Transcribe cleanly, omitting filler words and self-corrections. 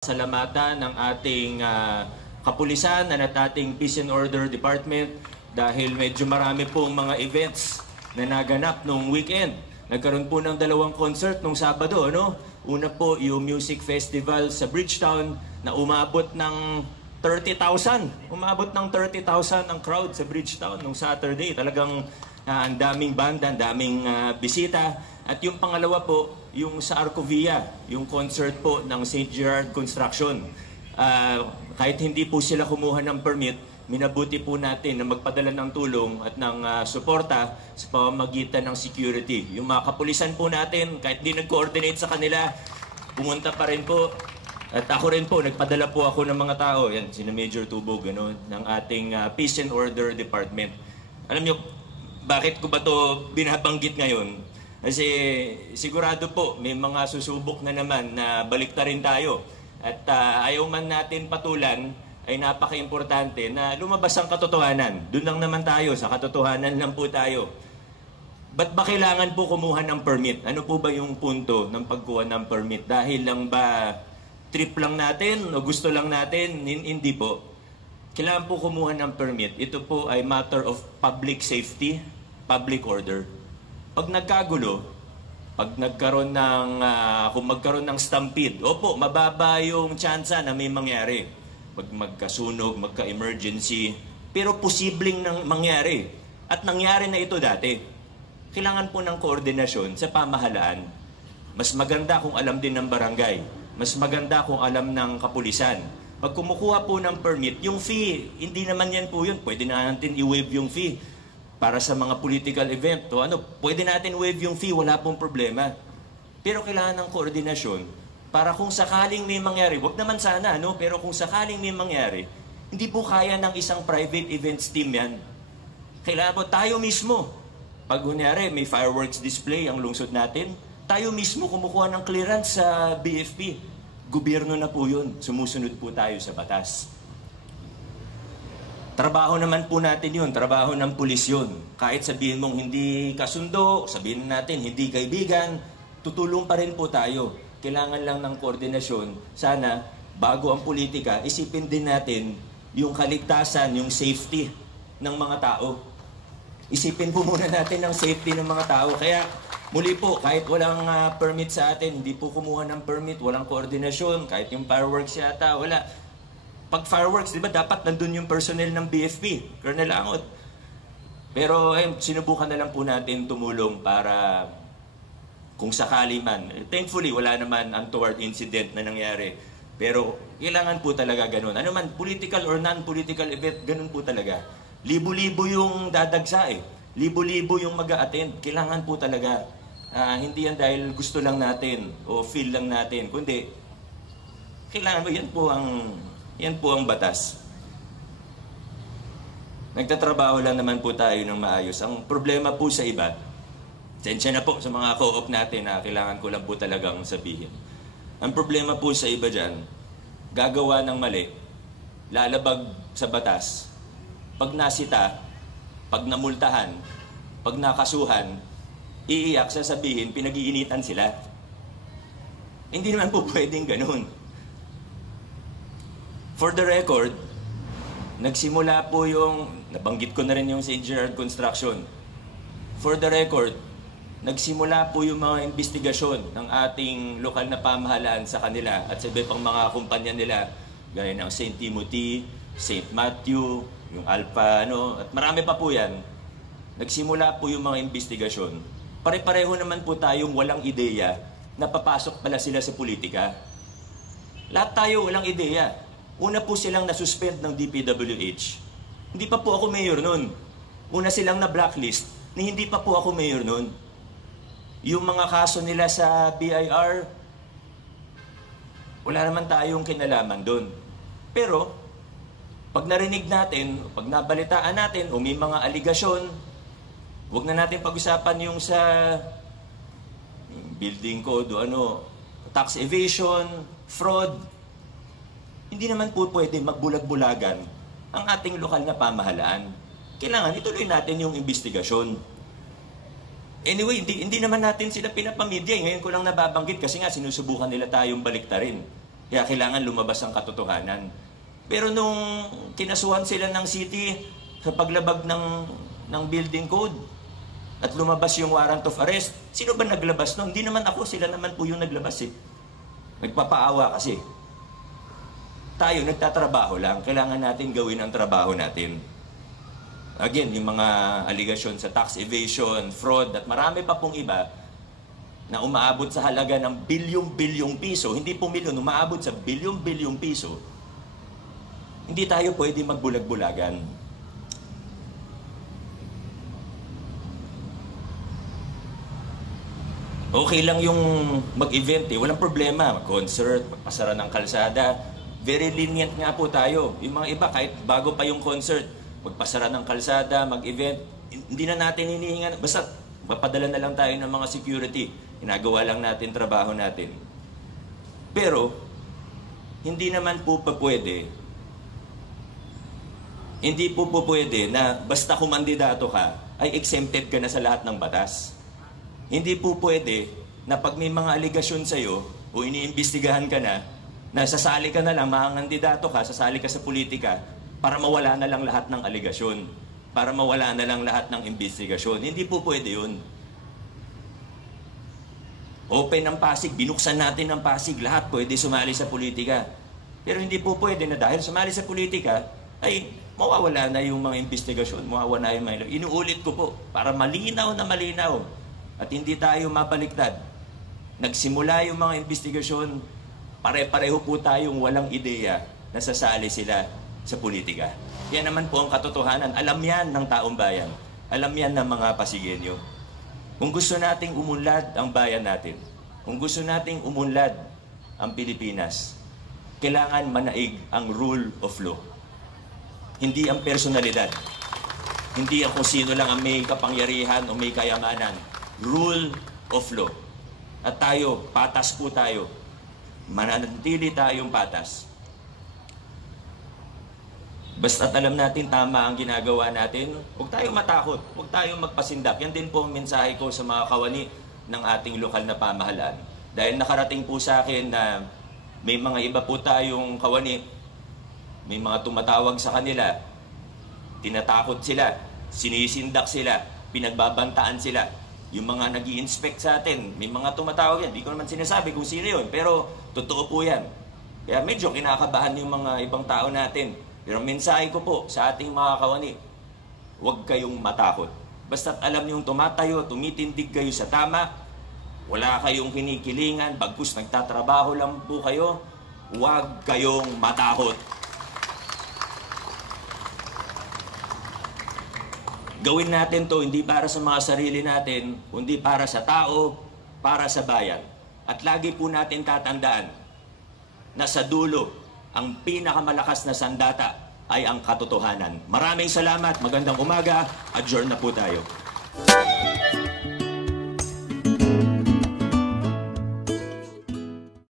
Salamatan ng ating kapulisan at ating Peace and Order Department dahil medyo marami pong mga events na naganap nung weekend. Nagkaroon po ng dalawang concert nung Sabado, ano? Una po yung music festival sa Bridgetown na umabot ng 30,000. Umabot ng 30,000 ang crowd sa Bridgetown nung Saturday. Talagang ang daming banda, ang daming bisita. At yung pangalawa po, yung sa Arcovia, yung concert po ng St. Gerard Construction. Kahit hindi po sila kumuha ng permit, minabuti po natin na magpadala ng tulong at ng suporta sa pamamagitan ng security. Yung mga kapulisan po natin, kahit di nag-coordinate sa kanila, pumunta pa rin po. At ako rin po, nagpadala po ako ng mga tao, yan, sina Major Tubog, ano, ng ating Peace and Order Department. Alam nyo, bakit ko ba to binabanggit ngayon? Kasi sigurado po may mga susubok na naman na baliktarin tayo. At ayaw man natin patulan, ay napaka-importante na lumabas ang katotohanan. Doon lang naman tayo, sa katotohanan lang po tayo. Ba't ba kailangan po kumuha ng permit? Ano po ba yung punto ng pagkuha ng permit? Dahil lang ba trip lang natin o gusto lang natin? Hindi po. Kailangan po kumuha ng permit. Ito po ay matter of public safety, public order. Pag nagkagulo, pag nagkaroon ng, kung magkaroon ng stampede, opo, mababa yung tsansa na may mangyari. Pag magkasunog, magka-emergency, pero posibleng nang mangyari. At nangyari na ito dati. Kailangan po ng koordinasyon sa pamahalaan. Mas maganda kung alam din ng barangay. Mas maganda kung alam ng kapulisan. Pag kumukuha po ng permit, yung fee, hindi naman yan po yun. Pwede na natin i-waive yung fee. Para sa mga political event, o ano, pwede natin waive yung fee, wala pong problema. Pero kailangan ng koordinasyon para kung sakaling may mangyari, wag naman sana, no? Pero kung sakaling may mangyari, hindi po kaya ng isang private events team yan. Kailangan po tayo mismo. Pag kunyari, may fireworks display ang lungsod natin, tayo mismo kumukuha ng clearance sa BFP. Gobyerno na po yun. Sumusunod po tayo sa batas. Trabaho naman po natin yun, trabaho ng pulis yun. Kahit sabihin mong hindi kasundo, sabihin natin hindi kaibigan, tutulong pa rin po tayo. Kailangan lang ng koordinasyon. Sana, bago ang politika, isipin din natin yung kaligtasan, yung safety ng mga tao. Isipin po muna natin ang safety ng mga tao. Kaya, muli po, kahit walang permit sa atin, hindi po kumuha ng permit, walang koordinasyon, kahit yung fireworks yata, wala. Pag fireworks, di ba, dapat nandun yung personnel ng BFP, Colonel Angot. Pero sinubukan na lang po natin tumulong para kung sakali man. Thankfully, wala naman untoward incident na nangyari. Pero kailangan po talaga ganun. Ano man, political or non-political event, ganun po talaga. Libo-libo yung dadagsa eh. Libo-libo yung mag-a-attend. Kailangan po talaga. Hindi yan dahil gusto lang natin o feel lang natin. Kundi, kailangan mo, yan po ang batas. Nagtatrabaho lang naman po tayo ng maayos. Ang problema po sa iba, sensya na po sa mga co-op natin na kailangan ko lang po talagang sabihin. Ang problema po sa iba dyan, gagawa ng mali, lalabag sa batas, pag nasita, pag namultahan, pag nakasuhan, iiyak, sasabihin, pinag-iinitan sila. Hindi naman po pwedeng ganun. For the record, nagsimula po yung, nabanggit ko na rin yung St. Gerard Construction. For the record, nagsimula po yung mga investigasyon ng ating lokal na pamahalaan sa kanila at sa iba pang mga kumpanya nila, gaya ng St. Timothy, St. Matthew, yung Alpha, at marami pa po yan. Nagsimula po yung mga investigasyon. Pare-pareho naman po tayong walang ideya na papasok pala sila sa politika. Lahat tayo walang ideya. Una po silang nasuspend ng DPWH. Hindi pa po ako mayor noon. Una silang na-blacklist na hindi pa po ako mayor noon. Yung mga kaso nila sa BIR, wala naman tayong kinalaman doon. Pero, pag narinig natin, pag nabalitaan natin, o may mga aligasyon, huwag na natin pag-usapan yung sa building code, tax evasion, fraud. Hindi naman po pwede magbulag-bulagan ang ating lokal na pamahalaan. Kailangan ituloy natin yung investigasyon. Anyway, hindi naman natin sila pinapamedya. Ngayon ko lang nababanggit kasi nga sinusubukan nila tayong baliktarin. Kaya kailangan lumabas ang katotohanan. Pero nung kinasuhan sila ng city sa paglabag ng building code at lumabas yung warrant of arrest, sino ba naglabas nun? Hindi naman ako, sila naman po yung naglabas eh. Nagpapaawa kasi. Tayo, nagtatrabaho lang. Kailangan natin gawin ang trabaho natin. Again, yung mga allegation sa tax evasion, fraud, at marami pa pong iba na umaabot sa halaga ng bilyong-bilyong piso, hindi po milyon, umaabot sa bilyong-bilyong piso, hindi tayo pwede magbulag-bulagan. Okay lang yung mag-event eh, walang problema. Mag-concert, magpasara ng kalsada. Very lenient nga po tayo. Yung mga iba, kahit bago pa yung concert, magpasara ng kalsada, mag-event, hindi na natin hinihingan. Basta, mapadala na lang tayo ng mga security. Ginagawa lang natin trabaho natin. Pero, hindi naman po pa pwede, hindi po pwede na basta kumandidato ka, ay exempted ka na sa lahat ng batas. Hindi po pwede na pag may mga aligasyon sa'yo o iniimbestigahan ka na sasali ka na lang, makandidato ka, sasali ka sa politika para mawala na lang lahat ng aligasyon, para mawala na lang lahat ng investigasyon. Hindi po pwede yun. Open ang Pasig, binuksan natin ang Pasig, lahat pwede sumali sa politika. Pero hindi po pwede na dahil sumali sa politika, ay mawawala na yung mga investigasyon, mawawala na yung mga... Inuulit ko po, para malinaw na malinaw at hindi tayo mapaliktad. Nagsimula yung mga investigasyon, pare-pareho po tayong walang ideya na sasali sila sa politika. Yan naman po ang katotohanan. Alam yan ng taong bayan. Alam yan ng mga Pasigenyo. Kung gusto nating umunlad ang bayan natin, kung gusto nating umunlad ang Pilipinas, kailangan manaig ang rule of law. Hindi ang personalidad. Hindi ang kung sino lang ang may kapangyarihan o may kayamanan. Rule of law. At tayo, patas po tayo. Mananatili tayong patas. Basta't alam natin tama ang ginagawa natin, huwag tayong matakot, huwag tayong magpasindak. Yan din po ang mensahe ko sa mga kawani ng ating lokal na pamahalaan. Dahil nakarating po sa akin na may mga iba po tayong kawani, may mga tumatawag sa kanila, tinatakot sila, sinisindak sila, pinagbabantaan sila. Yung mga nag-i-inspect sa atin, may mga tumatawag yan. Hindi ko naman sinasabi kung sino yun, pero totoo po yan. Kaya medyo kinakabahan yung mga ibang tao natin. Pero mensahe ko po sa ating mga kawani, huwag kayong matakot. Basta't alam niyong tumatayo, tumitindig kayo sa tama, wala kayong kinikilingan, bagkus nagtatrabaho lang po kayo, huwag kayong matakot. Gawin natin to hindi para sa mga sarili natin, kundi para sa tao, para sa bayan. At lagi po natin tatandaan na sa dulo, ang pinakamalakas na sandata ay ang katotohanan. Maraming salamat, magandang umaga, adjourn na po tayo.